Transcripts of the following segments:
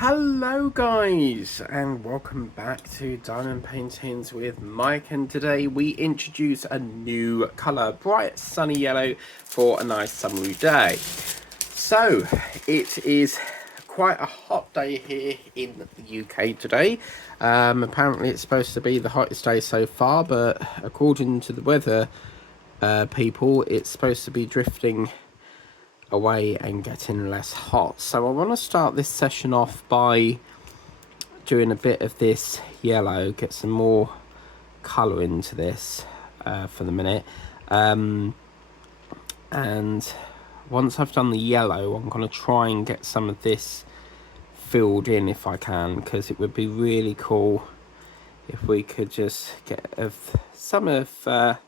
Hello guys and welcome back to Diamond Paintings with Mike, and today we introduce a new colour, bright sunny yellow for a nice summery day. So it is quite a hot day here in the UK today. Apparently it's supposed to be the hottest day so far, but according to the weather people, it's supposed to be drifting away and getting less hot. So I want to start this session off by doing a bit of this yellow, get some more colour into this for the minute, and once I've done the yellow I'm going to try and get some of this filled in if I can, because it would be really cool if we could just get some of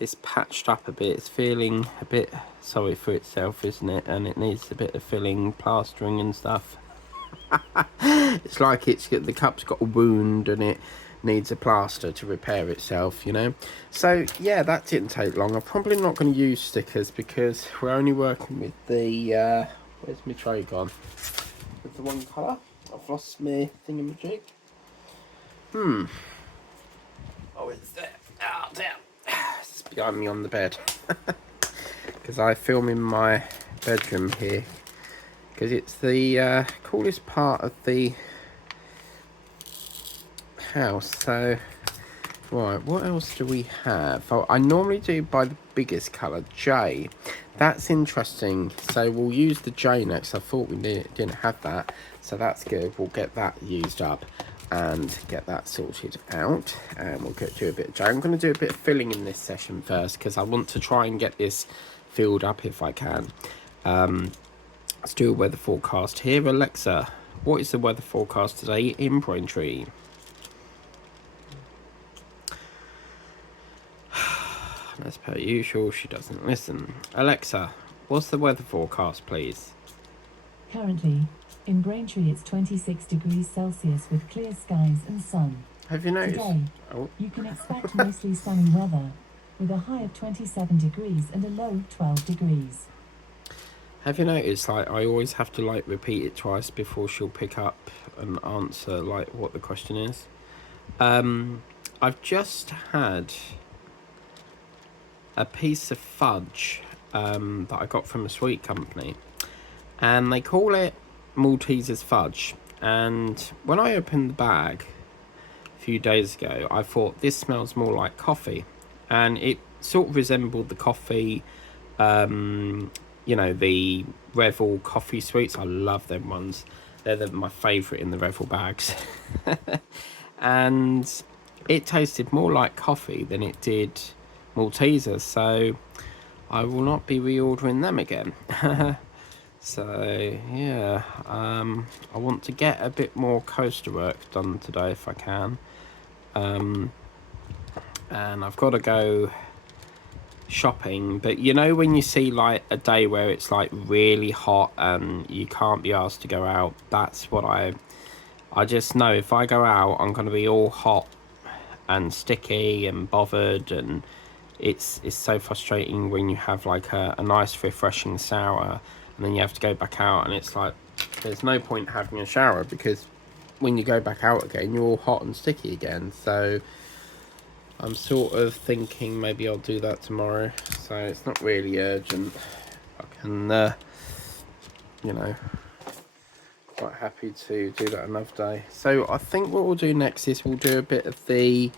it's patched up a bit. It's feeling a bit sorry for itself, isn't it? And it needs a bit of filling, plastering and stuff. It's like the cup's got a wound and it needs a plaster to repair itself, you know. So yeah, that didn't take long. I'm probably not going to use stickers because we're only working with the where's my tray gone? With the one colour. I've lost my thingamajig. Oh, it's there. Oh damn. It's behind me on the bed. Because I film in my bedroom here, because it's the coolest part of the house. So right, what else do we have? Oh, I normally do by the biggest colour, J. That's interesting. So we'll use the J next. I thought we didn't have that, so that's good. We'll get that used up and get that sorted out, and we'll do a bit of J. I'm going to do a bit of filling in this session first because I want to try and get this filled up if I can. Let's do a weather forecast here. Alexa, what is the weather forecast today in Braintree? As per usual, she doesn't listen. Alexa, what's the weather forecast, please? Currently, in Braintree it's 26 degrees Celsius with clear skies and sun. Have you noticed? Today, you can expect mostly sunny weather, with a high of 27 degrees and a low of 12 degrees. Have you noticed, like, I always have to, like, repeat it twice before she'll pick up and answer, like, what the question is? I've just had a piece of fudge that I got from a sweet company, and they call it Maltesers fudge. And when I opened the bag a few days ago, I thought this smells more like coffee, and it sort of resembled the coffee, you know, the Revel coffee sweets. I love them ones. They're my favourite in the Revel bags. And it tasted more like coffee than it did Maltesers, so I will not be reordering them again. So yeah, I want to get a bit more coaster work done today if I can, and I've got to go shopping. But you know, when you see like a day where it's like really hot and you can't be asked to go out, that's what I just know if I go out I'm going to be all hot and sticky and bothered, and it's so frustrating when you have like a nice refreshing shower and then you have to go back out, and it's like there's no point having a shower because when you go back out again you're all hot and sticky again. So I'm sort of thinking maybe I'll do that tomorrow, so it's not really urgent. I can you know, quite happy to do that another day. So I think what we'll do next is we'll do a bit of the,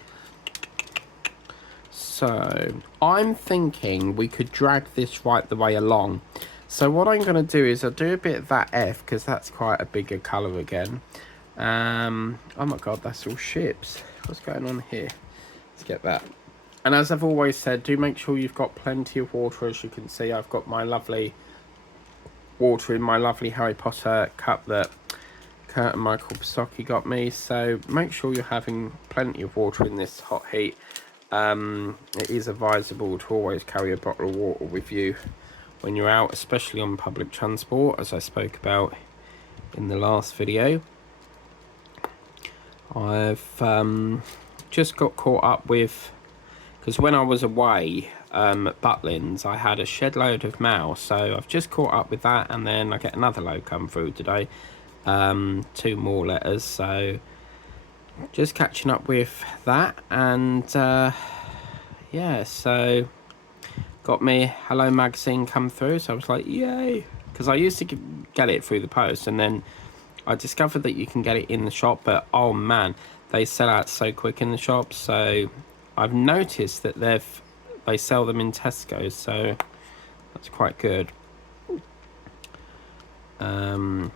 so I'm thinking we could drag this right the way along. So what I'm going to do is I'll do a bit of that F, because that's quite a bigger colour again. Oh my god, that's all ships. What's going on here? Let's get that. And as I've always said, do make sure you've got plenty of water. As you can see, I've got my lovely water in my lovely Harry Potter cup that Kurt and Michael Pistocchi got me. So make sure you're having plenty of water in this hot heat. It is advisable to always carry a bottle of water with you when you're out, especially on public transport, as I spoke about in the last video. I've just got caught up with, because when I was away at Butlins I had a shed load of mail, so I've just caught up with that, and then I get another load come through today. 2 more letters, so just catching up with that. And yeah, so got me Hello Magazine come through, so I was like, yay, because I used to get it through the post, and then I discovered that you can get it in the shop, but oh man, they sell out so quick in the shop. So I've noticed that they sell them in Tesco, so that's quite good. And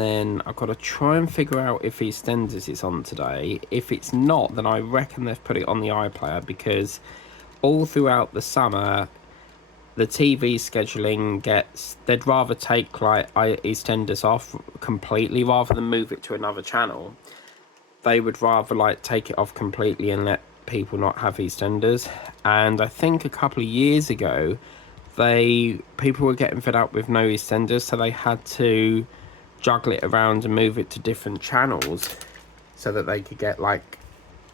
then I've got to try and figure out if EastEnders is on today. If it's not, then I reckon they've put it on the iPlayer, because all throughout the summer the TV scheduling they'd rather take like EastEnders off completely rather than move it to another channel. They would rather like take it off completely and let people not have EastEnders. And I think a couple of years ago people were getting fed up with no EastEnders, so they had to juggle it around and move it to different channels so that they could get like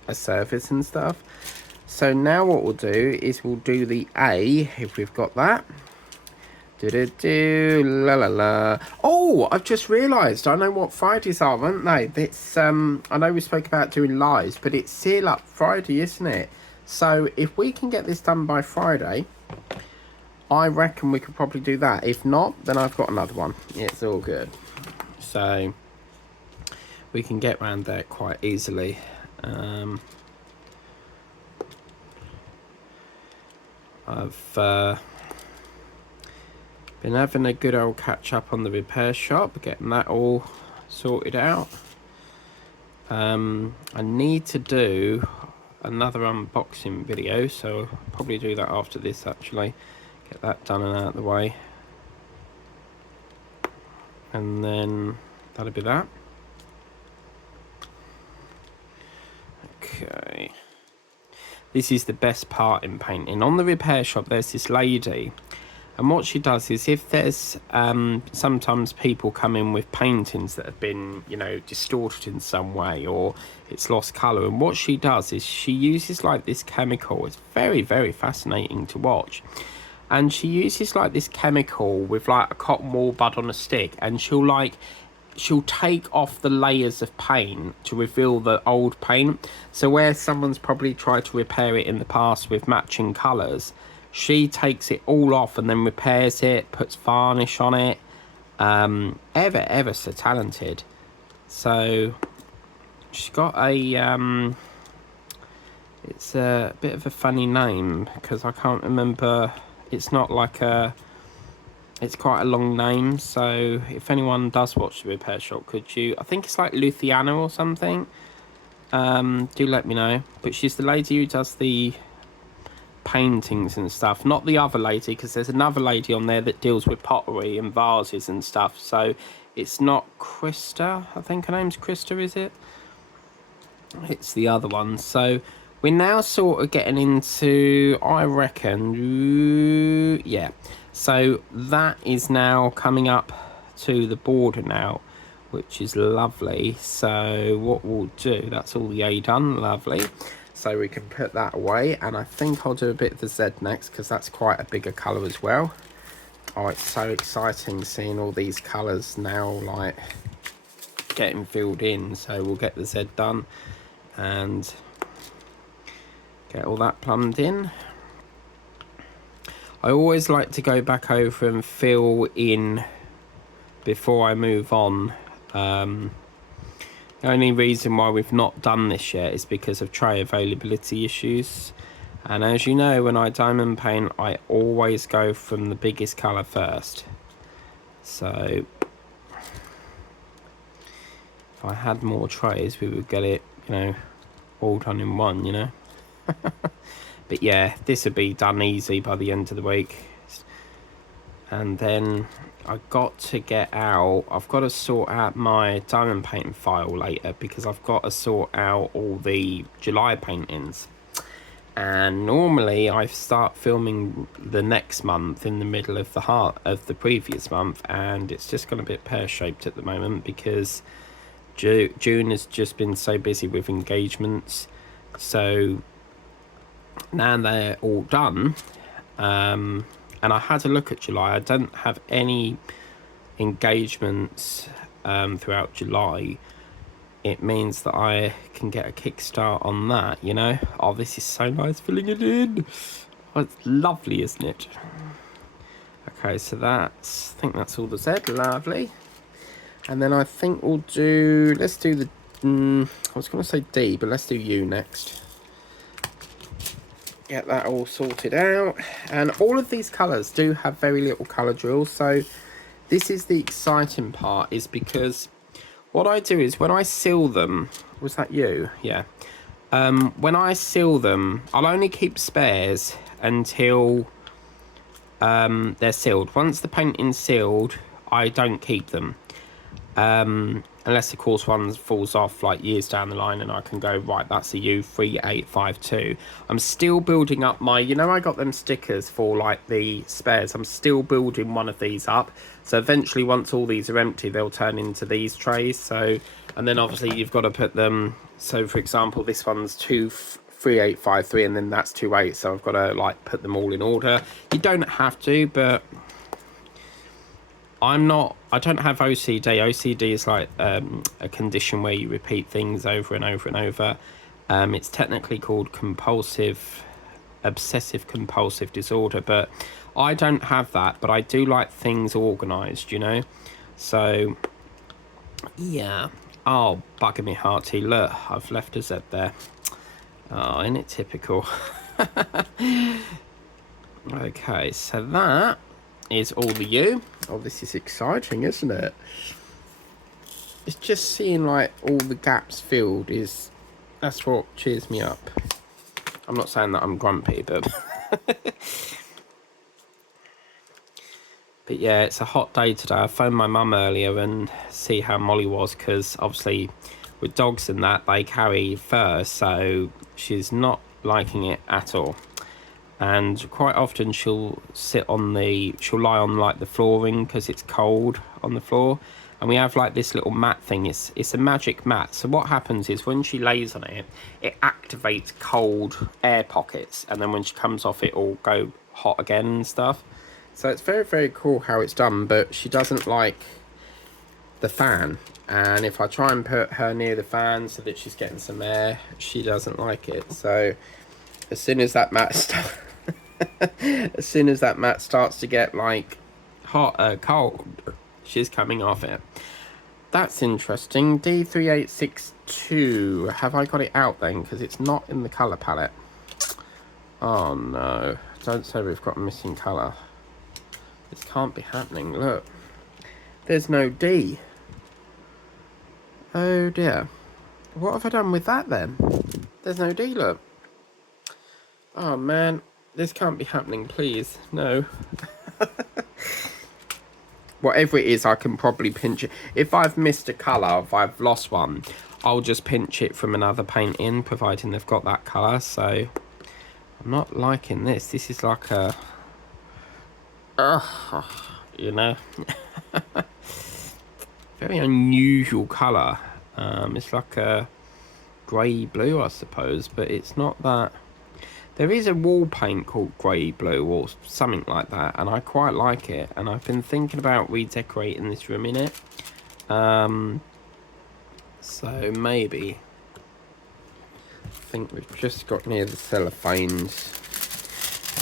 a service and stuff. So now what we'll do is we'll do the A, if we've got that. La la la. Oh, I've just realised, I know what Fridays are, aren't they? It's I know we spoke about doing lives, but it's Seal Up Friday, isn't it? So if we can get this done by Friday, I reckon we could probably do that. If not, then I've got another one. It's all good. So we can get around there quite easily. I've been having a good old catch up on the repair shop, getting that all sorted out. I need to do another unboxing video, so I'll probably do that after this actually. Get that done and out of the way. And then that'll be that. Okay. This is the best part in painting. On the repair shop, there's this lady, and what she does is if there's sometimes people come in with paintings that have been, you know, distorted in some way or it's lost colour, and what she does is she uses like this chemical. It's very, very fascinating to watch. And she uses like this chemical with like a cotton wool bud on a stick, and she'll take off the layers of paint to reveal the old paint. So where someone's probably tried to repair it in the past with matching colours, she takes it all off and then repairs it, puts varnish on it. Ever so talented. So she's got a it's a bit of a funny name because I can't remember. It's not like it's quite a long name, so if anyone does watch the repair shop, could you, I think it's like Luciana or something, do let me know. But she's the lady who does the paintings and stuff, not the other lady, because there's another lady on there that deals with pottery and vases and stuff. So it's not Krista, I think her name's Krista, is it? It's the other one. So we're now sort of getting into, I reckon, yeah. So that is now coming up to the border now, which is lovely. So what we'll do, that's all the A done, lovely. So we can put that away, and I think I'll do a bit of the Z next because that's quite a bigger colour as well. Oh, it's so exciting seeing all these colours now like getting filled in. So we'll get the Z done and get all that plumbed in. I always like to go back over and fill in before I move on. The only reason why we've not done this yet is because of tray availability issues. And as you know, when I diamond paint, I always go from the biggest colour first. So if I had more trays, we would get it, you know, all done in one, you know. But yeah, this would be done easy by the end of the week. And then I've got to sort out my diamond painting file later, because I've got to sort out all the July paintings. And normally I start filming the next month in the middle of the previous month, and it's just gone a bit pear-shaped at the moment because June has just been so busy with engagements. So now they're all done, and I had a look at July. I don't have any engagements throughout July, it means that I can get a kickstart on that, you know? Oh, this is so nice filling it in. Oh, it's lovely, isn't it? Okay, so I think that's all the Z. Lovely. And then I think we'll let's do the, I was going to say D, but let's do U next. Get that all sorted out. And all of these colours do have very little colour drills, so this is the exciting part, is because what I do is when I seal them, was that you? Yeah. When I seal them, I'll only keep spares until they're sealed. Once the painting's sealed, I don't keep them. Unless, of course, one falls off like years down the line and I can go, right, that's a U3852. I'm still building up my, you know, I got them stickers for like the spares. I'm still building one of these up. So eventually, once all these are empty, they'll turn into these trays. So, and then obviously you've got to put them. So for example, this one's 23853 and then that's 28. So I've got to like put them all in order. You don't have to, but I don't have OCD. OCD is like a condition where you repeat things over and over and over. It's technically called obsessive compulsive disorder, but I don't have that, but I do like things organised, you know? So, yeah. Oh, bugger me hearty. Look, I've left a Z there. Oh, isn't it typical? Okay, so that is all the U. Oh, this is exciting, isn't it? It's just seeing like all the gaps filled that's what cheers me up. I'm not saying that I'm grumpy, but but yeah, it's a hot day today. I phoned my mum earlier and see how Molly was, because obviously with dogs and that, they carry fur, so she's not liking it at all. And quite often she'll lie on like the flooring because it's cold on the floor, and we have like this little mat thing. It's a magic mat, so what happens is when she lays on it, it activates cold air pockets, and then when she comes off it will go hot again and stuff. So it's very, very cool how it's done, but she doesn't like the fan, and if I try and put her near the fan so that she's getting some air, she doesn't like it. So as soon as that mat starts to get like cold, she's coming off it. That's interesting. D3862. Have I got it out then? Because it's not in the colour palette. Oh no. Don't say we've got a missing colour. This can't be happening. Look. There's no D. Oh dear. What have I done with that then? There's no D, look. Oh man. This can't be happening, please. No. Whatever it is, I can probably pinch it. If I've missed a colour, if I've lost one, I'll just pinch it from another paint in, providing they've got that colour. So, I'm not liking this. This is like a... you know? Very unusual colour. It's like a grey blue, I suppose, but it's not that... There is a wall paint called grey blue or something like that, and I quite like it, and I've been thinking about redecorating this room in it. So maybe. I think we've just got near the cellophanes.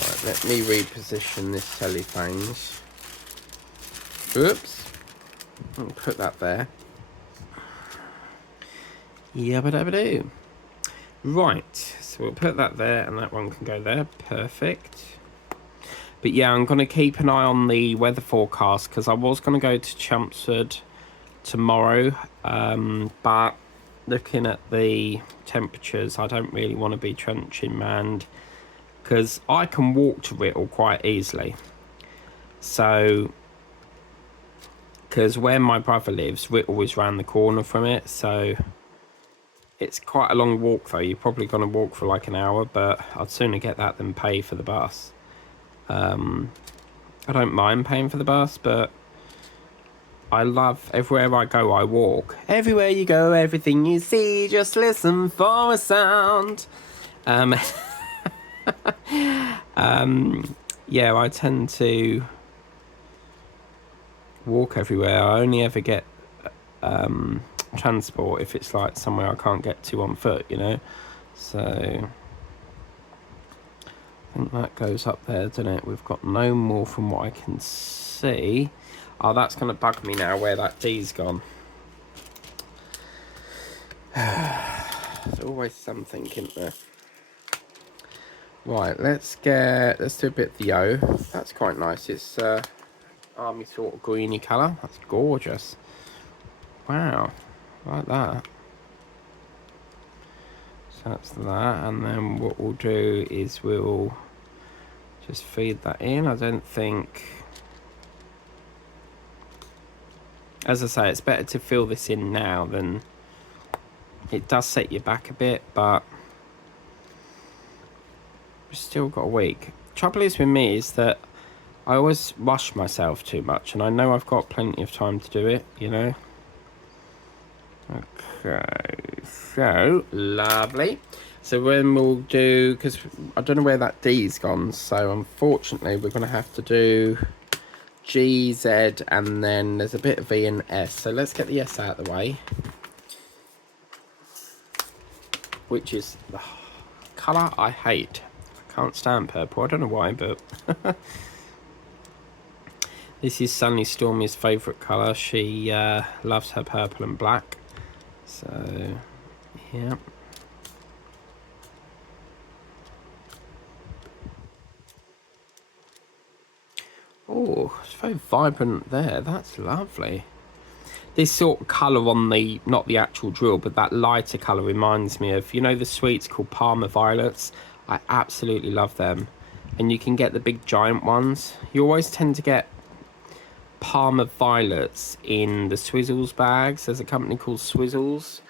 Right, let me reposition this cellophanes. Oops. I'll put that there. Yabba-dabba-doo. Right, so we'll put that there, and that one can go there. Perfect. But yeah, I'm going to keep an eye on the weather forecast, because I was going to go to Chelmsford tomorrow, but looking at the temperatures, I don't really want to be trenching manned, because I can walk to Whittle quite easily. So, because where my brother lives, Whittle is round the corner from it, so... It's quite a long walk though. You're probably going to walk for like an hour, but I'd sooner get that than pay for the bus. I don't mind paying for the bus, but I love everywhere I go, I walk. Everywhere you go, everything you see, just listen for a sound. Yeah, I tend to walk everywhere. I only ever get transport if it's like somewhere I can't get to on foot, you know. So I think that goes up there, doesn't it? We've got no more from what I can see. Oh, that's going to bug me now where that D's gone. There's always something, isn't there? Right, let's do a bit of the O. That's quite nice. It's army sort of greeny colour. That's gorgeous. Wow, I like that. So that's that, and then what we'll do is we'll just feed that in. I don't think, as I say, it's better to fill this in now than it does set you back a bit, but we've still got a week. Trouble is with me is that I always rush myself too much, and I know I've got plenty of time to do it, you know. Okay, so lovely. So when we'll do, because I don't know where that D's gone, so unfortunately we're going to have to do G, Z, and then there's a bit of V and S. So let's get the S out of the way, which is the colour I hate. I can't stand purple. I don't know why, but this is Sunny Stormy's favourite colour. She loves her purple and black. So, yeah. Oh, it's very vibrant there. That's lovely. This sort of colour on the, not the actual drill, but that lighter colour reminds me of, you know, the sweets called Parma Violets. I absolutely love them. And you can get the big giant ones. You always tend to get Parma Violets in the Swizzles bags. There's a company called Swizzles,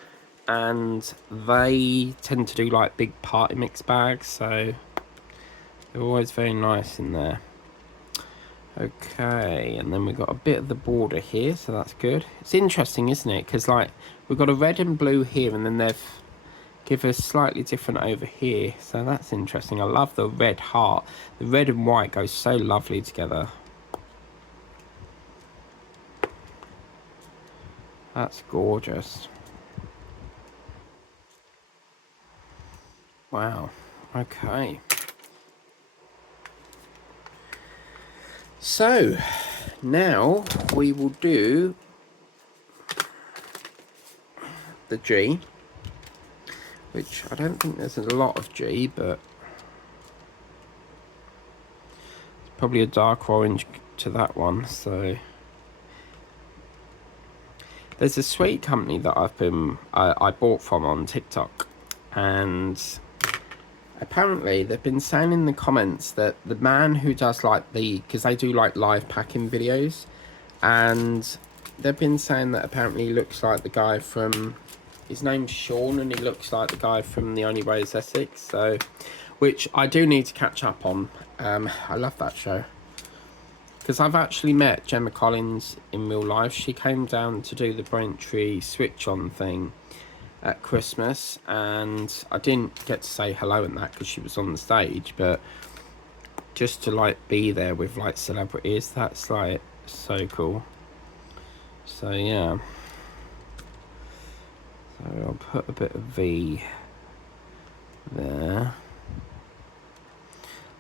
and they tend to do like big party mix bags, so they're always very nice in there. Okay, and then we've got a bit of the border here, so that's good. It's interesting, isn't it? Because like we've got a red and blue here, and then they've given us slightly different over here, so that's interesting. I love the red heart. The red and white goes so lovely together. That's gorgeous. Wow, okay. So, now we will do the G, which I don't think there's a lot of G, but it's probably a dark orange to that one. So there's a sweet company that I bought from on TikTok, and apparently they've been saying in the comments that the man who does like because they do like live packing videos, and they've been saying that apparently he looks like the guy from, his name's Sean, and he looks like the guy from The Only Way is Essex, so, which I do need to catch up on. I love that show, because I've actually met Gemma Collins in real life. She came down to do the Braintree Switch On thing at Christmas, and I didn't get to say hello and that because she was on the stage, but just to like be there with like celebrities, that's like so cool. So yeah, so I'll put a bit of V there.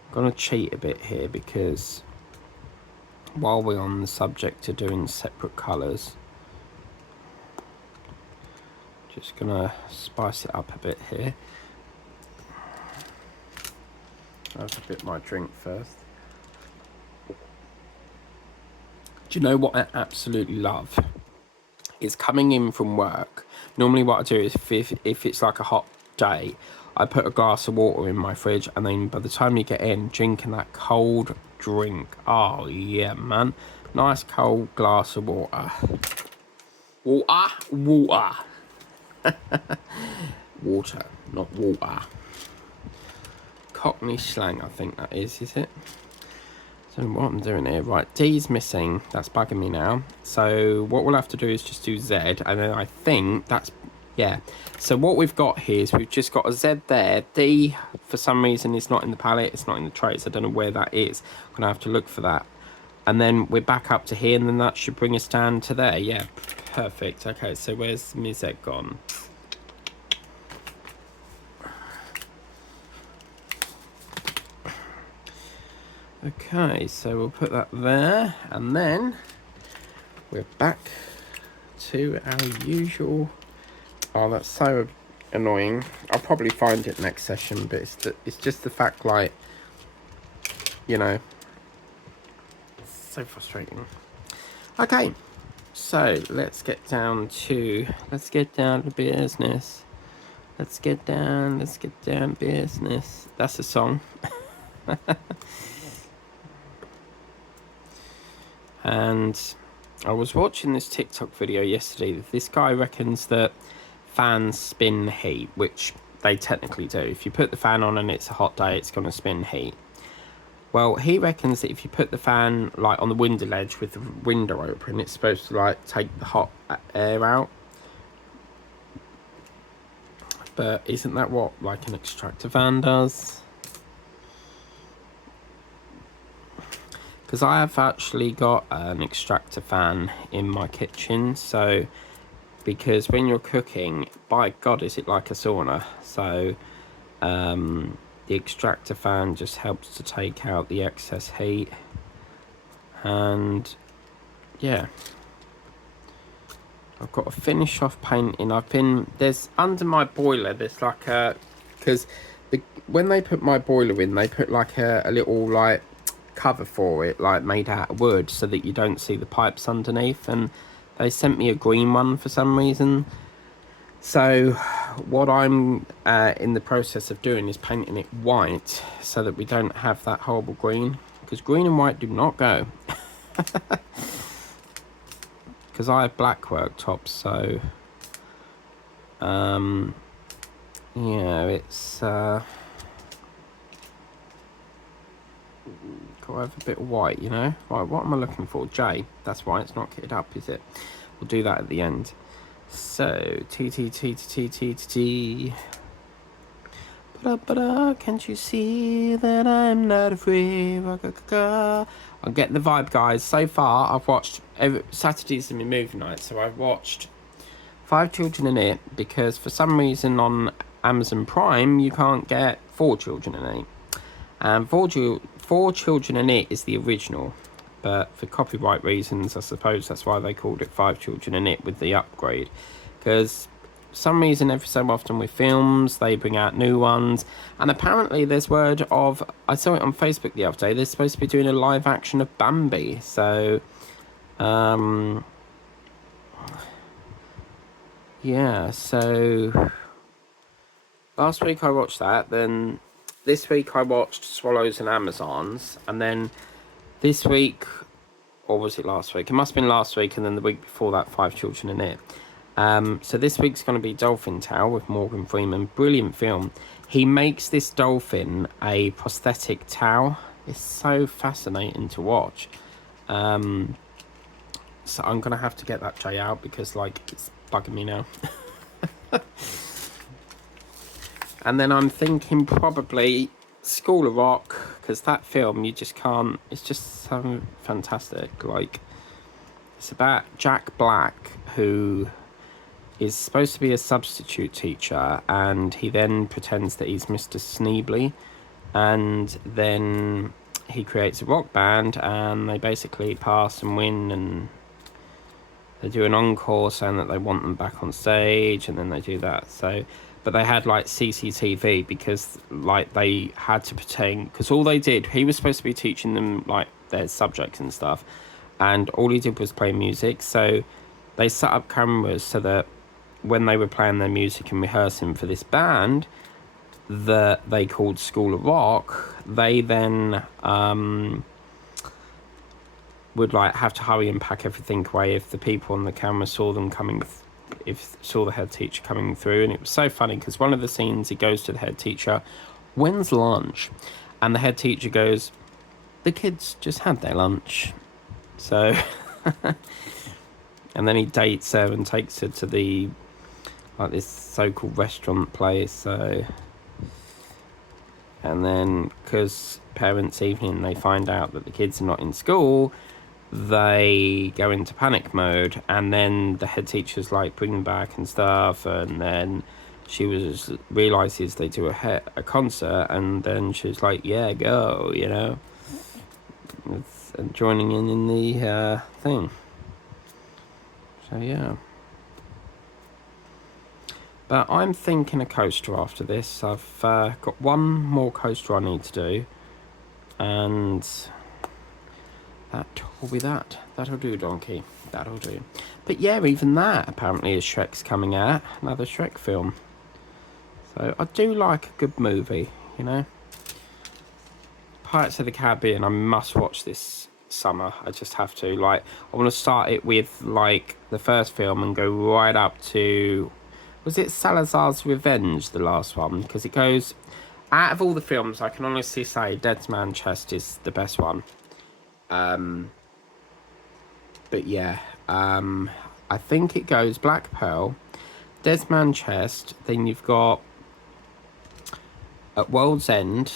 I'm gonna cheat a bit here because while we're on the subject of doing separate colours, just gonna spice it up a bit here. I'll have a bit of my drink first. Do you know what I absolutely love? It's coming in from work. Normally what I do is if it's like a hot day, I put a glass of water in my fridge, and then by the time you get in, drinking that cold drink. Oh yeah, man. Nice cold glass of water. Water. Water, not water. Cockney slang, I think that is it? So what I'm doing here, right, D's missing, that's bugging me now. So what we'll have to do is just do Z, and then I think that's, yeah. So what we've got here is we've just got a Z there. D, for some reason, is not in the palette, it's not in the traits, I don't know where that is. I'm gonna have to look for that. And then we're back up to here, and then that should bring us down to there, yeah. perfect. Okay, so where's the Mizek gone? Okay, so we'll put that there, and then we're back to our usual. Oh, that's so annoying. I'll probably find it next session, but it's just the fact, like, you know, it's so frustrating. Okay, so let's get down to business. Let's get down business. That's a song. And I was watching this TikTok video yesterday. This guy reckons that fans spin heat, which they technically do. If you put the fan on and it's a hot day, it's going to spin heat. Well, he reckons that if you put the fan like on the window ledge with the window open, it's supposed to like take the hot air out. But isn't that what like an extractor fan does? Because I have actually got an extractor fan in my kitchen, so because when you're cooking, by God, is it like a sauna? So the extractor fan just helps to take out the excess heat. And yeah, I've got to finish off painting. There's under my boiler, there's like because when they put my boiler in, they put like a little like cover for it, like made out of wood, so that you don't see the pipes underneath, and they sent me a green one for some reason. So what I'm in the process of doing is painting it white so that we don't have that horrible green, because green and white do not go. Because I have black worktops, so yeah, it's gotta have a bit of white, you know. Right, what am I looking for? J. That's why it's not kitted up, is it? We'll do that at the end. So T. Can't you see that I'm not afraid? I'll get the vibe, guys. So far, I've watched Saturdays in my movie night, so I've watched 5 Children in It, because for some reason on Amazon Prime you can't get 4 Children in It, and 4 Children in It is the original, but for copyright reasons I suppose that's why they called it 5 Children in It with the upgrade, because for some reason every so often with films they bring out new ones, and apparently there's word of, I saw it on Facebook the other day, they're supposed to be doing a live action of Bambi, so yeah, so last week I watched that, then this week I watched Swallows and Amazons, and then this week, or was it last week? It must have been last week, and then the week before that, 5 Children in It. So this week's going to be Dolphin Tale with Morgan Freeman. Brilliant film. He makes this dolphin a prosthetic towel. It's so fascinating to watch. So I'm going to have to get that J out, because like it's bugging me now. And then I'm thinking probably School of Rock, because that film, you just can't, it's just so fantastic. Like, it's about Jack Black, who is supposed to be a substitute teacher, and he then pretends that he's Mr. Sneebly, and then he creates a rock band, and they basically pass and win, and they do an encore saying that they want them back on stage, and then they do that. So, but they had like CCTV, because like they had to pretend, because all they did, he was supposed to be teaching them like their subjects and stuff, and all he did was play music. So they set up cameras so that when they were playing their music and rehearsing for this band that they called School of Rock, they then would like have to hurry and pack everything away if the people on the camera saw them coming, saw the head teacher coming through. And it was so funny, because one of the scenes, he goes to the head teacher, "When's lunch?" And the head teacher goes, "The kids just had their lunch." So and then he dates her and takes her to the like this so-called restaurant place. So, and then because parents' evening, they find out that the kids are not in school, they go into panic mode, and then the head teacher's like bring them back and stuff, and then she realizes they do a concert, and then she's like, yeah, go, you know, and joining in the thing. So yeah, but I'm thinking a coaster after this. I've got one more coaster I need to do, and that will be that. That'll do, donkey. That'll do. But yeah, even that apparently is Shrek's coming out. Another Shrek film. So I do like a good movie, you know. Pirates of the Caribbean, I must watch this summer. I just have to. Like, I want to start it with like the first film and go right up to, was it Salazar's Revenge, the last one? Because it goes, out of all the films, I can honestly say Dead Man's Chest is the best one. But yeah, I think it goes Black Pearl, Dead Man's Chest, then you've got at World's End,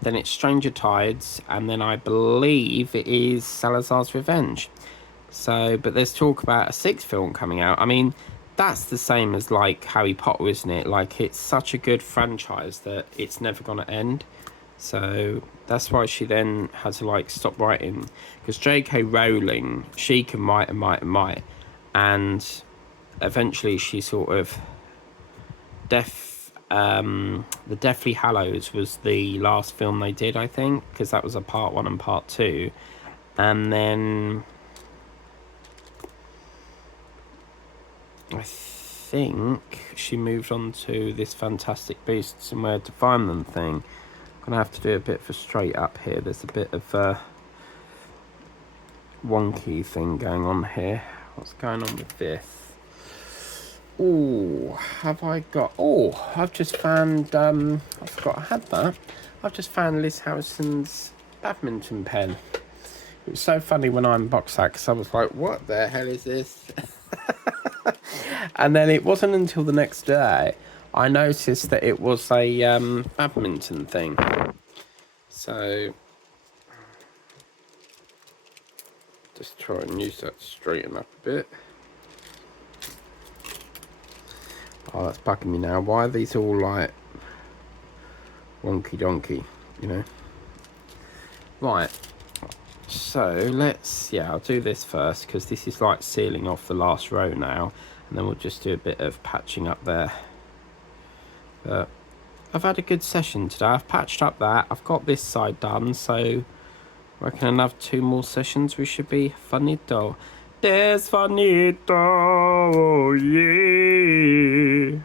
then it's Stranger Tides, and then I believe it is Salazar's Revenge. So, but there's talk about a sixth film coming out. I mean, that's the same as like Harry Potter, isn't it? Like, it's such a good franchise that it's never going to end. So that's why she then had to like stop writing, because J.K. Rowling, she can write and write and write, and eventually she sort of the Deathly Hallows was the last film they did, I think, because that was a part 1 and part 2, and then I think she moved on to this Fantastic Beasts and Where to Find Them thing. Gonna have to do a bit of a straight up here. There's a bit of a wonky thing going on here. What's going on with this? Oh, have I got... Oh, I've just found... I forgot I had that. I've just found Liz Harrison's badminton pen. It was so funny when I unboxed that, because I was like, what the hell is this? And then it wasn't until the next day I noticed that it was a badminton thing. So just try and use that to straighten up a bit. Oh, that's bugging me now. Why are these all like wonky donkey, you know? Right. So I'll do this first, because this is like sealing off the last row now, and then we'll just do a bit of patching up there. But I've had a good session today. I've patched up that. I've got this side done, so I reckon another 2 more sessions we should be finito. Desfinito, oh yeah.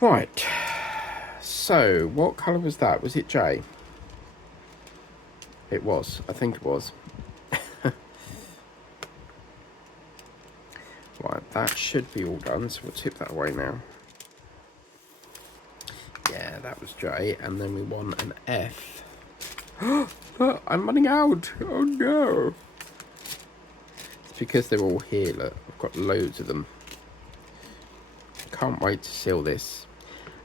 Right. So, what colour was that? Was it J? It was. I think it was. Right, that should be all done, so we'll tip that away now. Yeah, that was J, and then we want an F. Look, I'm running out! Oh no! It's because they're all here, look. I've got loads of them. Can't wait to seal this.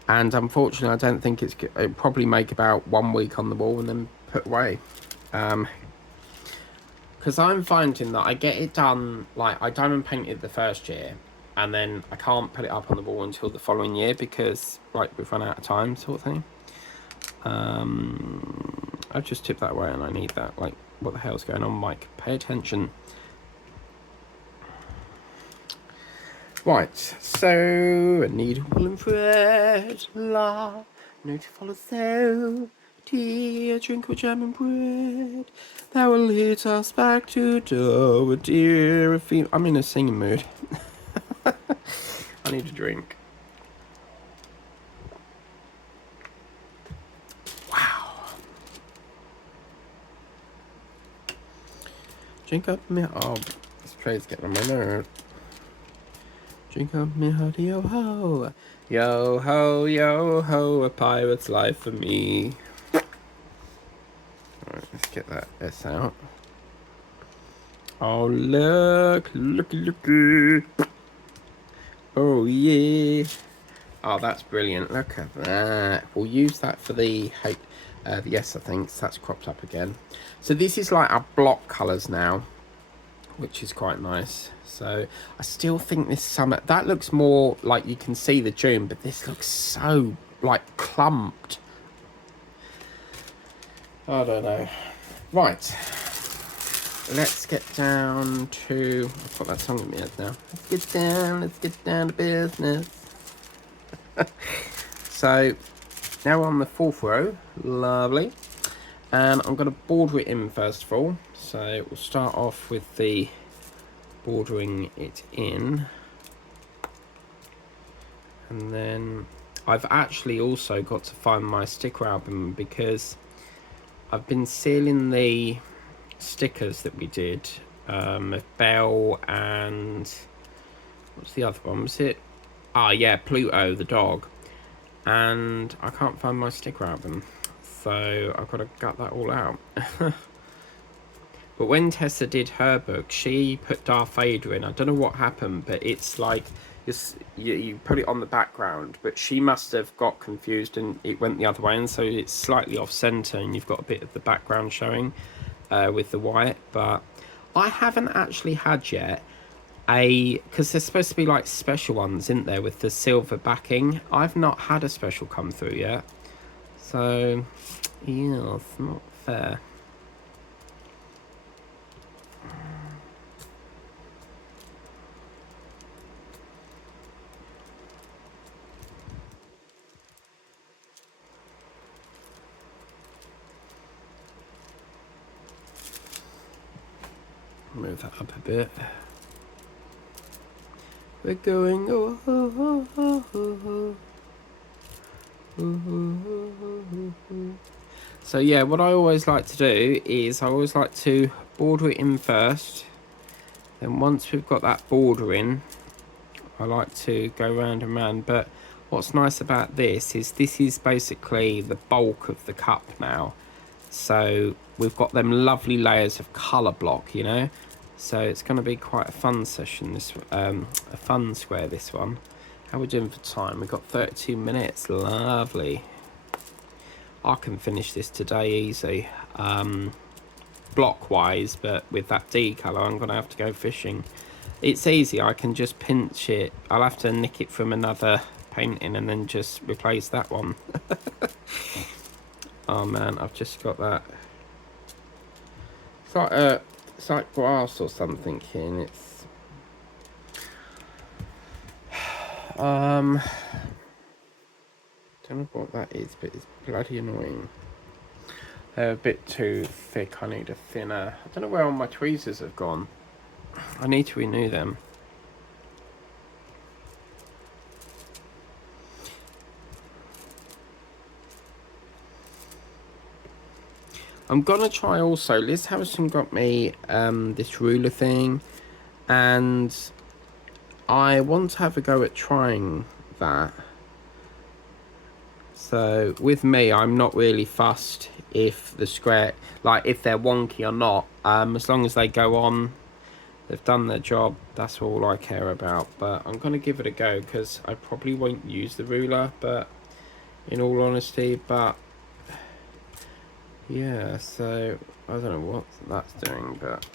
And unfortunately, I don't think it'll probably make about 1 week on the wall and then put away. Because I'm finding that I get it done, like I diamond painted the first year, and then I can't put it up on the wall until the following year because like we've run out of time, sort of thing. I've just tipped that away and I need that. Like, what the hell's going on, Mike? Pay attention. Right, so I need wool and thread, la, no to follow so. Dear, drink of jam and bread that will lead us back to dough, dear. I'm in a singing mood. I need a drink. Wow. Drink up me. Oh, this trade's getting on my nerve. Drink up me heart, yo ho. Yo ho, yo ho, a pirate's life for me. Alright, let's get that S out. Oh, look, looky, looky. Oh, yeah. Oh, that's brilliant. Look at that. We'll use that for the yes, I think. So that's cropped up again. So this is like our block colours now, which is quite nice. So I still think this summer, that looks more like you can see the June, but this looks so like clumped. I don't know. Right. Let's get down to, I've got that song in my head now. Let's get down to business. So now we're on the 4th row. Lovely. And I'm going to border it in first of all. So we'll start off with the bordering it in. And then I've actually also got to find my sticker album because I've been sealing the stickers that we did of Belle and what's the other one, was it? Ah, yeah, Pluto the dog, and I can't find my sticker album, so I've got to gut that all out. But when Tessa did her book, she put Darth Vader in. I don't know what happened, but it's like you put it on the background, but she must have got confused and it went the other way, and so it's slightly off center and you've got a bit of the background showing with the white. But I haven't actually had yet because there's supposed to be like special ones, isn't there, with the silver backing. I've not had a special come through yet, so yeah, it's not fair. Move that up a bit. We're going. So yeah, what I always like to do is I always like to border it in first. Then once we've got that border in, I like to go round and round. But what's nice about this is basically the bulk of the cup now. So we've got them lovely layers of colour block, you know. So it's going to be quite a fun session, this a fun square, this one. How are we doing for time? We've got 32 minutes. Lovely. I can finish this today easy. Block wise, but with that D colour I'm going to have to go fishing. It's easy, I can just pinch it. I'll have to nick it from another painting and then just replace that one. Oh man, I've just got that. It's like grass or something here, and it's don't know what that is, but it's bloody annoying. They're a bit too thick. I need a thinner. I don't know where all my tweezers have gone. I need to renew them. I'm gonna try also. Liz Harrison got me this ruler thing, and I want to have a go at trying that. So with me, I'm not really fussed if the square, like if they're wonky or not. As long as they go on, they've done their job. That's all I care about. But I'm gonna give it a go because I probably won't use the ruler. But in all honesty, but yeah. So I don't know what that's doing, but.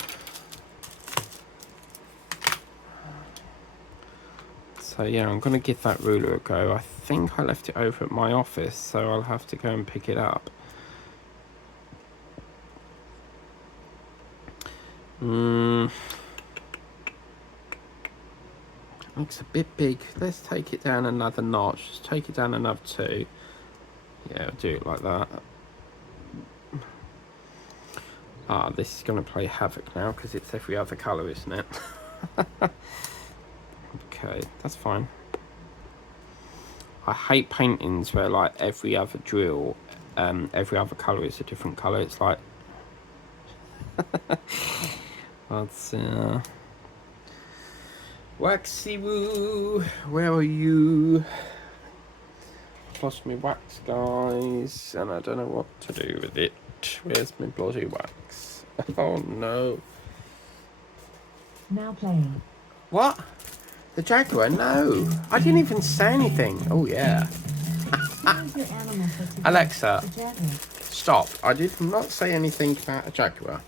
So yeah, I'm going to give that ruler a go. I think I left it over at my office, so I'll have to go and pick it up. Looks a bit big. Let's take it down another notch. Just take it down another 2. Yeah, I'll do it like that. Ah, this is going to play havoc now because it's every other colour, isn't it? Okay, that's fine. I hate paintings where like every other drill, every other colour is a different colour. It's like that's Waxy Woo, where are you? Lost me wax, guys, and I don't know what to do with it. Where's my bloody wax? Oh no. Now playing. What? The Jaguar? No. I didn't even say anything. Oh, yeah. Choose your animal for today. Alexa, The jaguar. stop. I did not say anything about a Jaguar.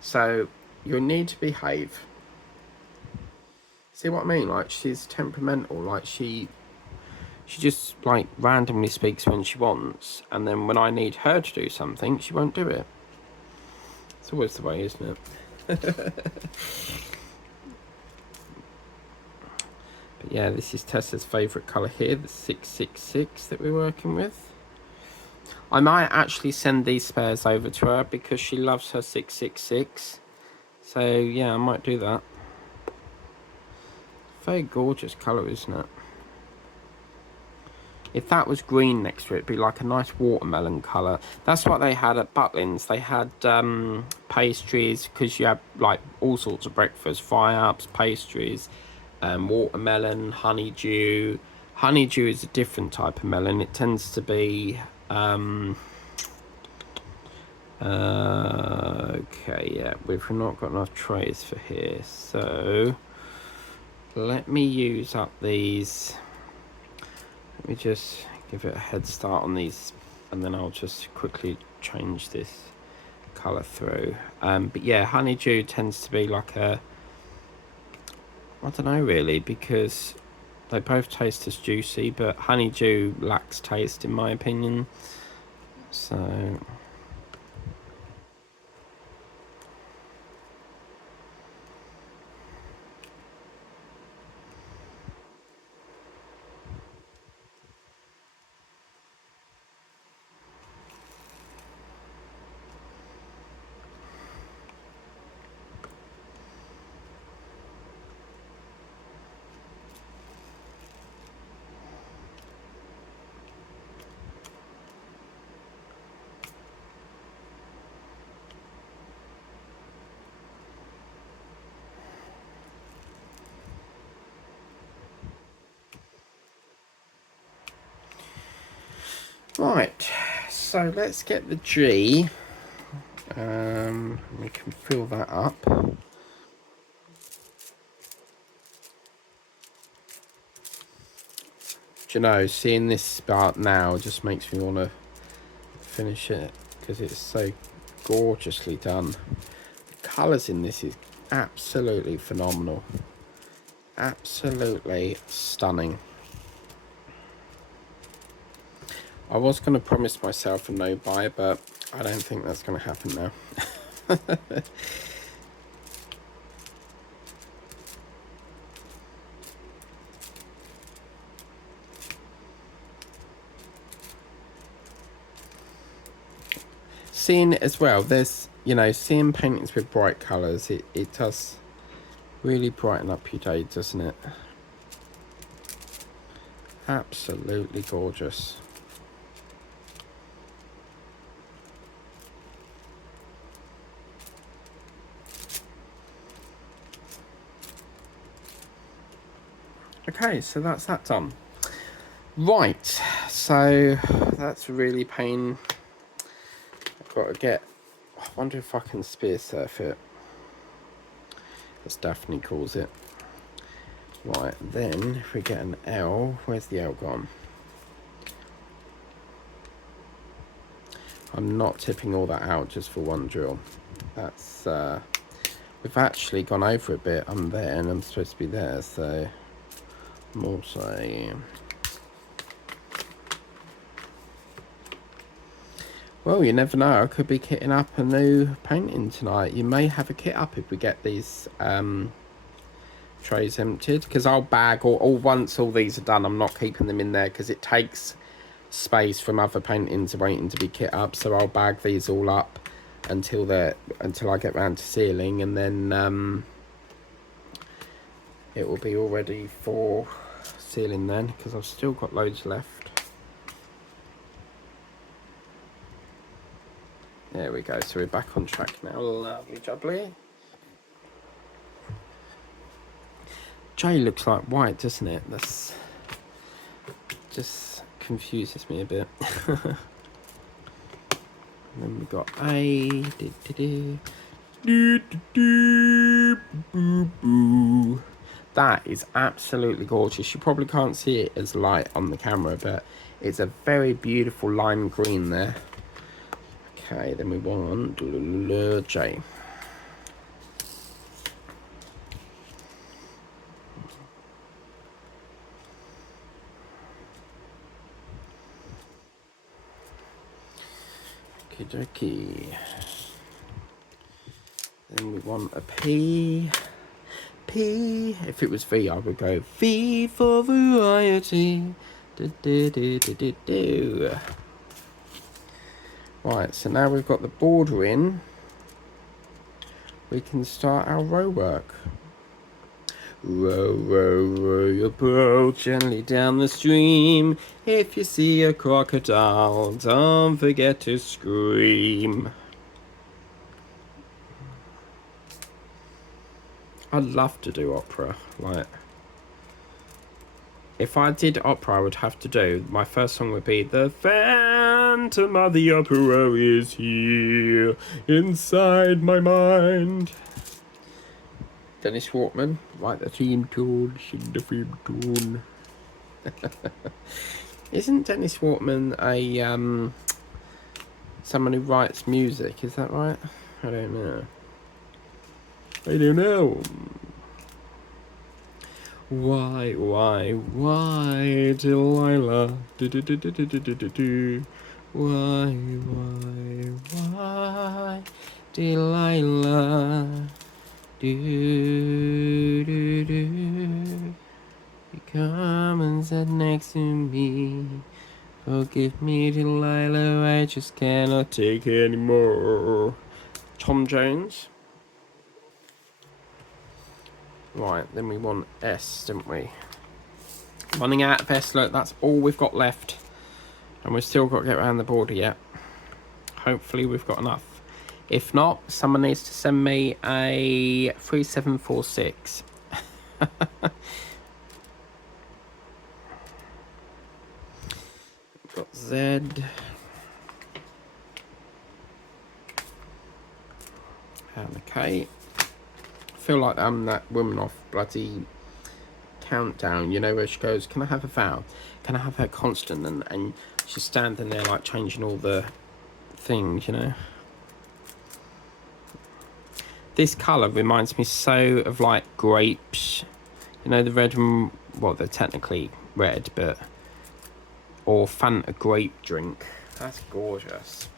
So, you need to behave. See what I mean? Like, she's temperamental. Like, she just, like, randomly speaks when she wants. And then when I need her to do something, she won't do it. It's always the way, isn't it? But yeah, this is Tessa's favourite colour here, the 666 that we're working with. I might actually send these spares over to her because she loves her 666. So yeah, I might do that. Very gorgeous colour, isn't it? If that was green next to it, it'd be like a nice watermelon colour. That's what they had at Butlins. They had pastries, because you have like all sorts of breakfast, fry-ups, pastries, watermelon, honeydew. Honeydew is a different type of melon. It tends to be... okay, yeah, we've not got enough trays for here. So, let me use up these... Let me just give it a head start on these, and then I'll just quickly change this colour through. But yeah, honeydew tends to be like a... I don't know really, because they both taste as juicy, but honeydew lacks taste in my opinion. So... Right, so let's get the G. We can fill that up. Do you know, seeing this start now just makes me want to finish it, because it's so gorgeously done. The colours in this is absolutely phenomenal. Absolutely stunning. I was going to promise myself a no buy, but I don't think that's going to happen now. Seeing as well, there's, you know, seeing paintings with bright colours, it does really brighten up your day, doesn't it? Absolutely gorgeous. Okay, so that's that done. Right, so that's really pain. I've got to get... I wonder if I can spear surf it, as Daphne calls it. Right, then if we get an L, where's the L gone? I'm not tipping all that out just for one drill. That's we've actually gone over a bit. I'm there and I'm supposed to be there, so I'm also... Well, you never know, I could be kitting up a new painting tonight. You may have a kit up if we get these trays emptied, because I'll bag all once all these are done. I'm not keeping them in there because it takes space from other paintings waiting to be kit up, so I'll bag these all up until I get round to sealing, and then it will be all ready for sealing then, because I've still got loads left. There we go, so we're back on track now. Lovely jubbly. J looks like white, doesn't it? That's just confuses me a bit. And then we've got A. That is absolutely gorgeous. You probably can't see it as light on the camera, but it's a very beautiful lime green there. Okay, then we want Le J. Okie dokie. Then we want a P. P. If it was V, I would go V for variety. Do, do, do, do, do, do. Right, so now we've got the border in. We can start our row work. Row, row, row your boat gently down the stream. If you see a crocodile, don't forget to scream. I'd love to do opera. Like, if I did opera, I would have to do, my first song would be The Phantom of the Opera is here inside my mind. Dennis Wortman, write the theme tune, sing the theme tune. Isn't Dennis Wortman a someone who writes music? Is that right? I don't know. Why, Delilah? Do, do, do, do, do, do, do, do. Why, Delilah? Do, do, do. You come and sit next to me. Forgive me, Delilah, I just cannot take anymore. Tom Jones. Right, then we want S, don't we? Running out of S, look, that's all we've got left. And we've still got to get around the border yet. Hopefully we've got enough. If not, someone needs to send me a 3746. Got Z. And the K. I feel like I'm that woman off bloody Countdown, you know, where she goes, can I have a vowel? Can I have her constant? And she's standing there like changing all the things, you know. This colour reminds me so of like grapes, you know, the red and, well, they're technically red, but, or Fanta grape drink. That's gorgeous.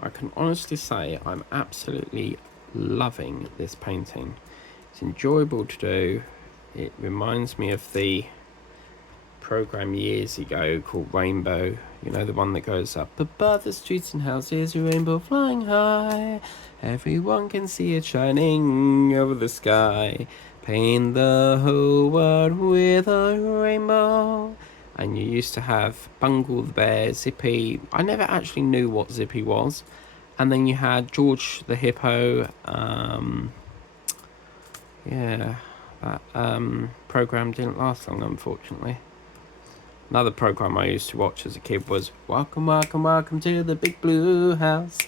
I can honestly say I'm absolutely loving this painting. It's enjoyable to do. It reminds me of the program years ago called Rainbow, you know, the one that goes up above the streets and houses, a rainbow flying high, everyone can see it shining over the sky, paint the whole world with a rainbow. And you used to have Bungle the Bear, Zippy. I never actually knew what Zippy was. And then you had George the Hippo. Yeah, that program didn't last long, unfortunately. Another program I used to watch as a kid was Welcome, Welcome, Welcome to the Big Blue House.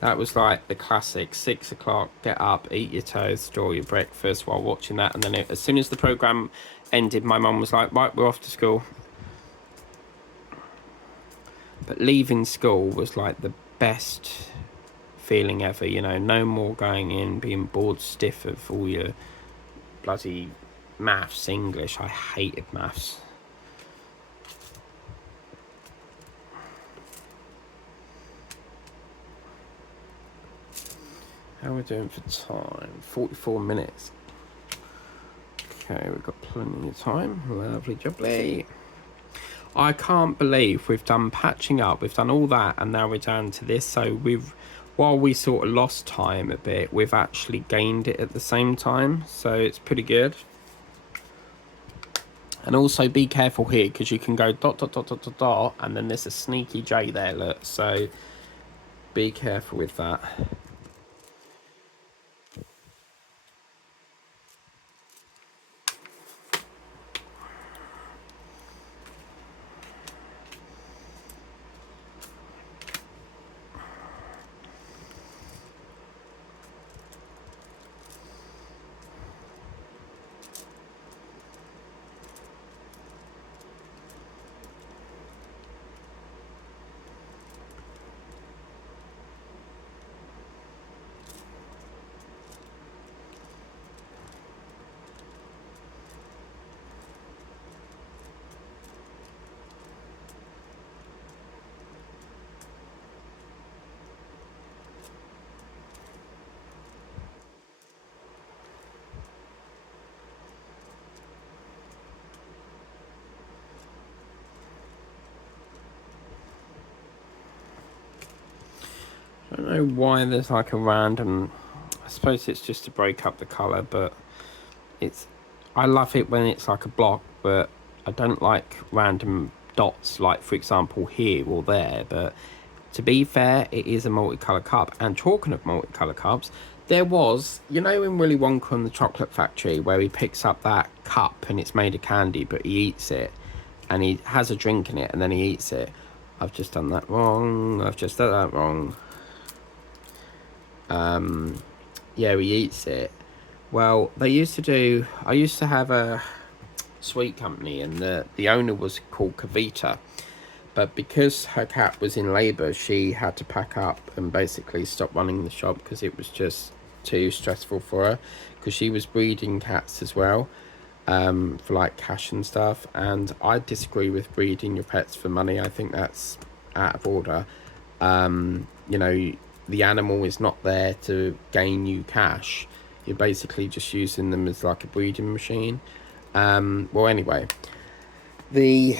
That was like the classic 6 o'clock, get up, eat your toast or your breakfast while watching that. And then as soon as the program ended, my mum was like, right, we're off to school. But leaving school was like the best feeling ever, you know. No more going in, being bored stiff of all your bloody maths, English. I hated maths. How are we doing for time? 44 minutes. Okay, we've got plenty of time. Lovely jubbly. I can't believe we've done patching up, we've done all that, and now we're down to this. So while we sort of lost time a bit, we've actually gained it at the same time. So it's pretty good. And also be careful here, because you can go dot, dot, dot, dot, dot, dot, and then there's a sneaky J there, look. So be careful with that. I don't know why there's like a random, I suppose it's just to break up the colour, but I love it when it's like a block, but I don't like random dots, like for example here or there. But to be fair, it is a multicolour cup. And talking of multicolour cups, there was, you know, in Willy Wonka and the Chocolate Factory, where he picks up that cup and it's made of candy, but he eats it and he has a drink in it and then he eats it. I've just done that wrong. I've just done that wrong. Yeah, he eats it. Well, I used to have a sweet company, and the owner was called Kavita. But because her cat was in labour, she had to pack up and basically stop running the shop because it was just too stressful for her. Because she was breeding cats as well, for like cash and stuff. And I disagree with breeding your pets for money. I think that's out of order. You know, the animal is not there to gain you cash. You're basically just using them as like a breeding machine. Well, anyway, the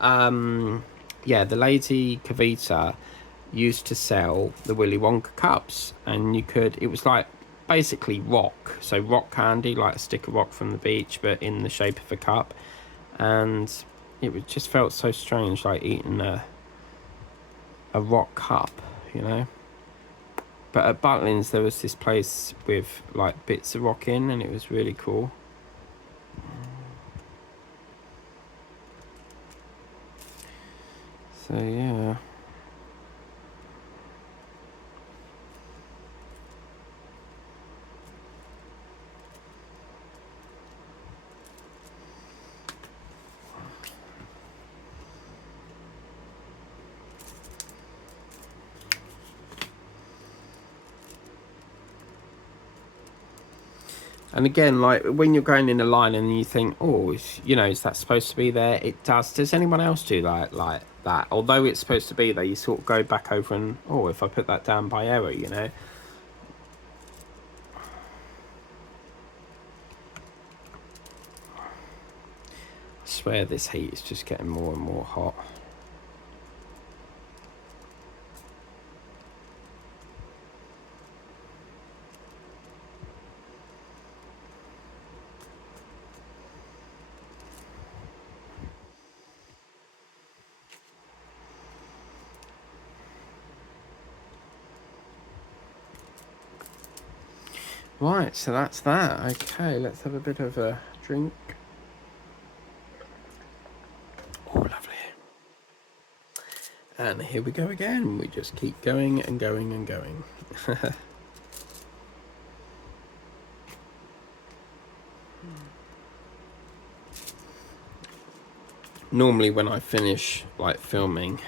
the lady Kavita used to sell the Willy Wonka cups, and it was like basically rock, so rock candy, like a stick of rock from the beach, but in the shape of a cup. And just felt so strange, like eating a rock cup, you know. But at Butlins there was this place with like bits of rock in, and it was really cool. So yeah. And again, like when you're going in a line and you think, oh, is that supposed to be there? It does. Does anyone else do like that? Although it's supposed to be there, you sort of go back over and, oh, if I put that down by error, you know. I swear this heat is just getting more and more hot. Right, so that's that. Okay, let's have a bit of a drink. Oh, lovely. And here we go again. We just keep going and going and going. Normally when I finish like filming,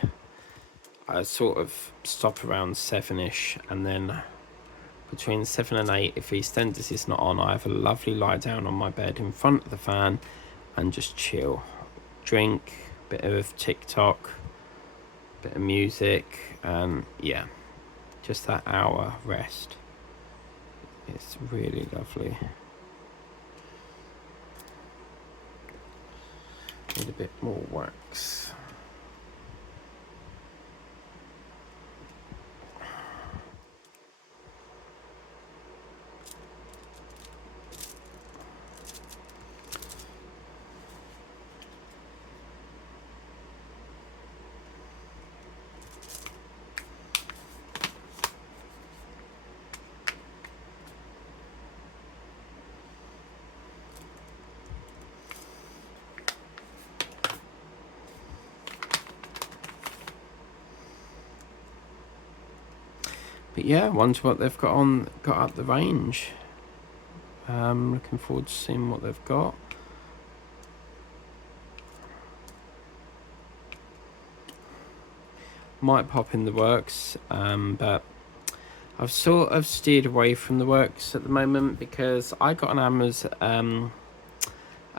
I sort of stop around 7ish, and then between 7 and 8, if EastEnders is not on, I have a lovely lie down on my bed in front of the fan and just chill. Drink, bit of TikTok, bit of music, and yeah, just that hour rest. It's really lovely. Need a bit more wax. But yeah, wonder what they've got up the range. Looking forward to seeing what they've got. Might pop in the works, but I've sort of steered away from the works at the moment because I got an Amazon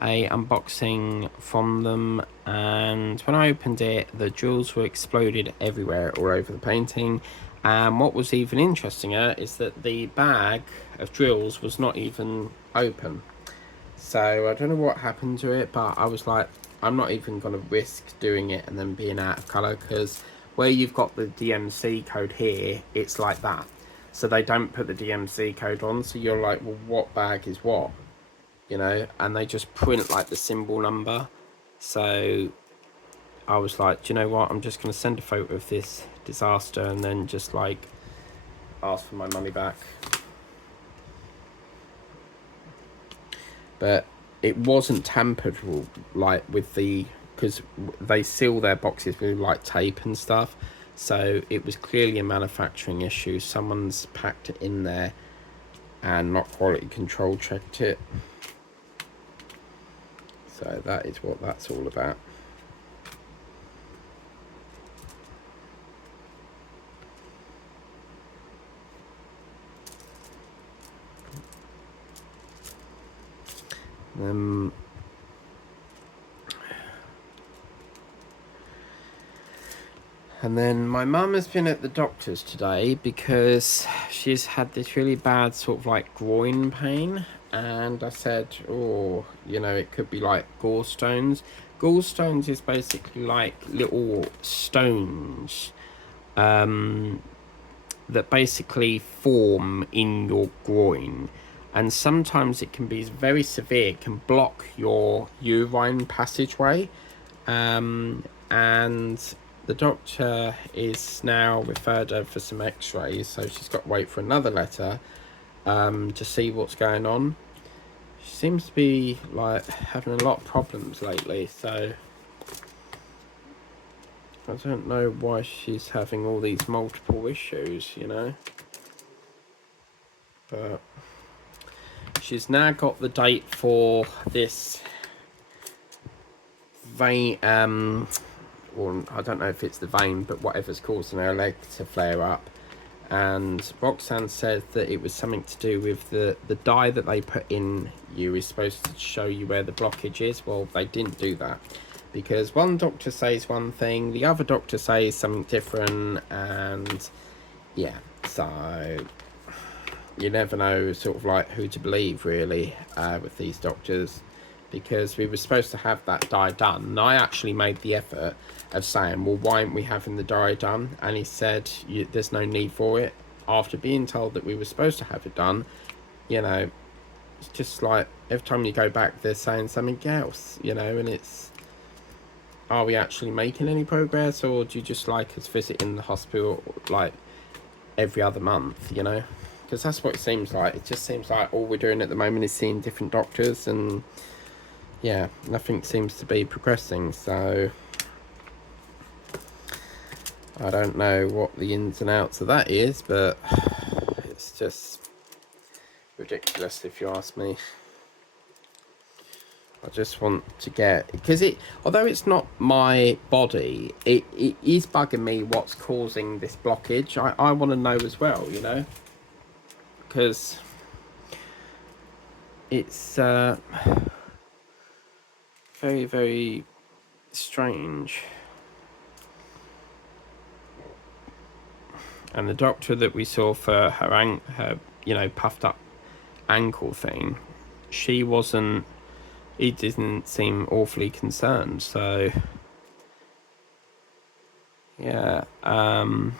a unboxing from them, and when I opened it, the jewels were exploded everywhere all over the painting. And what was even interestinger is that the bag of drills was not even open. So I don't know what happened to it, but I was like, I'm not even going to risk doing it and then being out of colour, because where you've got the DMC code here, it's like that. So they don't put the DMC code on, so you're like, well, what bag is what? You know, and they just print like the symbol number. So I was like, do you know what? I'm just going to send a photo of this disaster and then just like ask for my money back. But it wasn't tampered like with the, because they seal their boxes with like tape and stuff. So it was clearly a manufacturing issue. Someone's packed it in there and not quality control checked it. So that is what that's all about. And then my mum has been at the doctor's today because she's had this really bad sort of like groin pain. And I said, oh, you know, it could be like gallstones. Gallstones is basically like little stones that basically form in your groin. And sometimes it can be very severe, it can block your urine passageway. And the doctor is now referred her for some x-rays, so she's got to wait for another letter to see what's going on. She seems to be like having a lot of problems lately, so I don't know why she's having all these multiple issues, you know. But she's now got the date for this vein, or I don't know if it's the vein, but whatever's causing her leg to flare up. And Roxanne said that it was something to do with the dye that they put in you is supposed to show you where the blockage is. Well, they didn't do that, because one doctor says one thing, the other doctor says something different, and yeah, so you never know sort of like who to believe really with these doctors, because we were supposed to have that dye done, and I actually made the effort of saying, well, why aren't we having the dye done? And he said, there's no need for it. After being told that we were supposed to have it done, you know, it's just like every time you go back they're saying something else, you know. And it's, are we actually making any progress, or do you just like us visiting the hospital like every other month, you know? Because that's what it seems like. It just seems like all we're doing at the moment is seeing different doctors, and yeah, nothing seems to be progressing. So I don't know what the ins and outs of that is, but it's just ridiculous if you ask me. I just want to get, because it, although it's not my body, it is bugging me what's causing this blockage. I want to know as well, you know, because it's very, very strange. And the doctor that we saw for her you know, puffed up ankle thing, he didn't seem awfully concerned. So yeah, and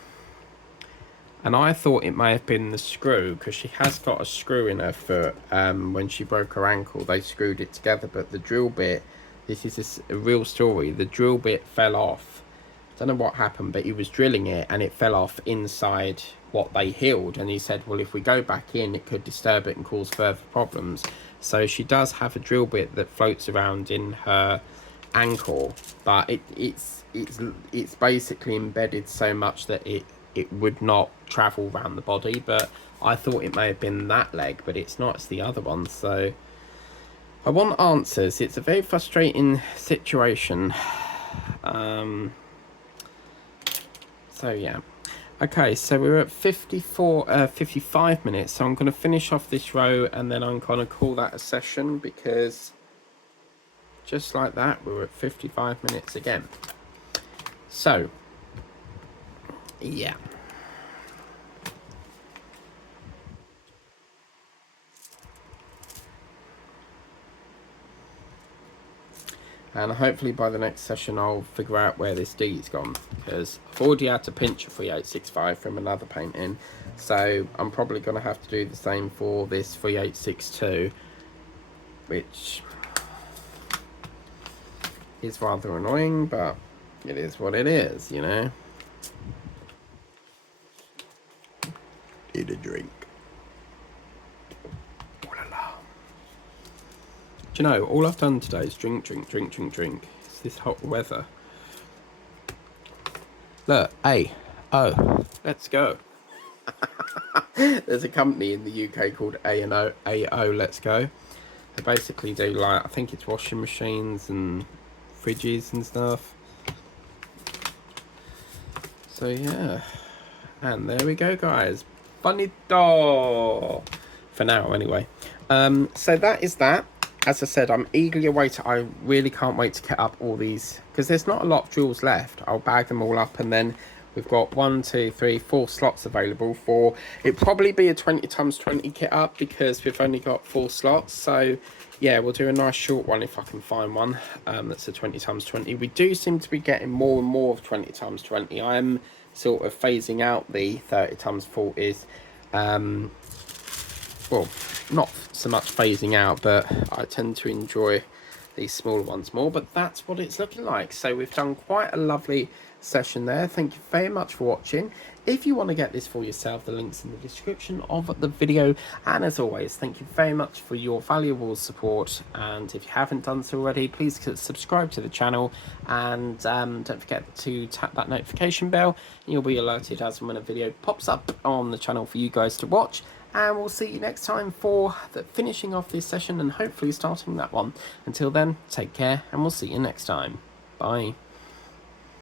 I thought it may have been the screw, because she has got a screw in her foot. When she broke her ankle, they screwed it together, but the drill bit, this is a real story, the drill bit fell off. Don't know what happened, but he was drilling it and it fell off inside what they healed. And he said, well, if we go back in, it could disturb it and cause further problems. So she does have a drill bit that floats around in her ankle, but it's basically embedded so much that it would not travel around the body, but I thought it may have been that leg, but it's not, it's the other one. So I want answers. It's a very frustrating situation. So yeah. Okay, so we're at 55 minutes, so I'm going to finish off this row and then I'm going to call that a session, because just like that, we're at 55 minutes again. So, yeah. And hopefully by the next session I'll figure out where this D's gone, because I've already had to pinch a 3865 from another painting, so I'm probably going to have to do the same for this 3862, which is rather annoying, but it is what it is, you know. Need a drink. Do you know, all I've done today is drink. It's this hot weather. Look, let's go. There's a company in the UK called AO Let's Go. They basically do, like, I think it's washing machines and fridges and stuff. So yeah, and there we go, guys. Bonito for now, anyway. So that is that. As I said, I'm eagerly awaiting. I really can't wait to get up all these, because there's not a lot of jewels left. I'll bag them all up, and then we've got 1, 2, 3, 4 slots available for. It'd probably be a 20x20 kit up, because we've only got 4 slots. So yeah, we'll do a nice short one if I can find one. That's a 20x20. We do seem to be getting more and more of 20x20. I'm sort of phasing out the 30x40s. Well, not so much phasing out, but I tend to enjoy these smaller ones more, but that's what it's looking like. So we've done quite a lovely session there. Thank you very much for watching. If you want to get this for yourself, the link's in the description of the video, and as always, thank you very much for your valuable support. And if you haven't done so already, please subscribe to the channel, and don't forget to tap that notification bell, and you'll be alerted as and when a video pops up on the channel for you guys to watch. And we'll see you next time for finishing off this session and hopefully starting that one. Until then, take care, and we'll see you next time. Bye.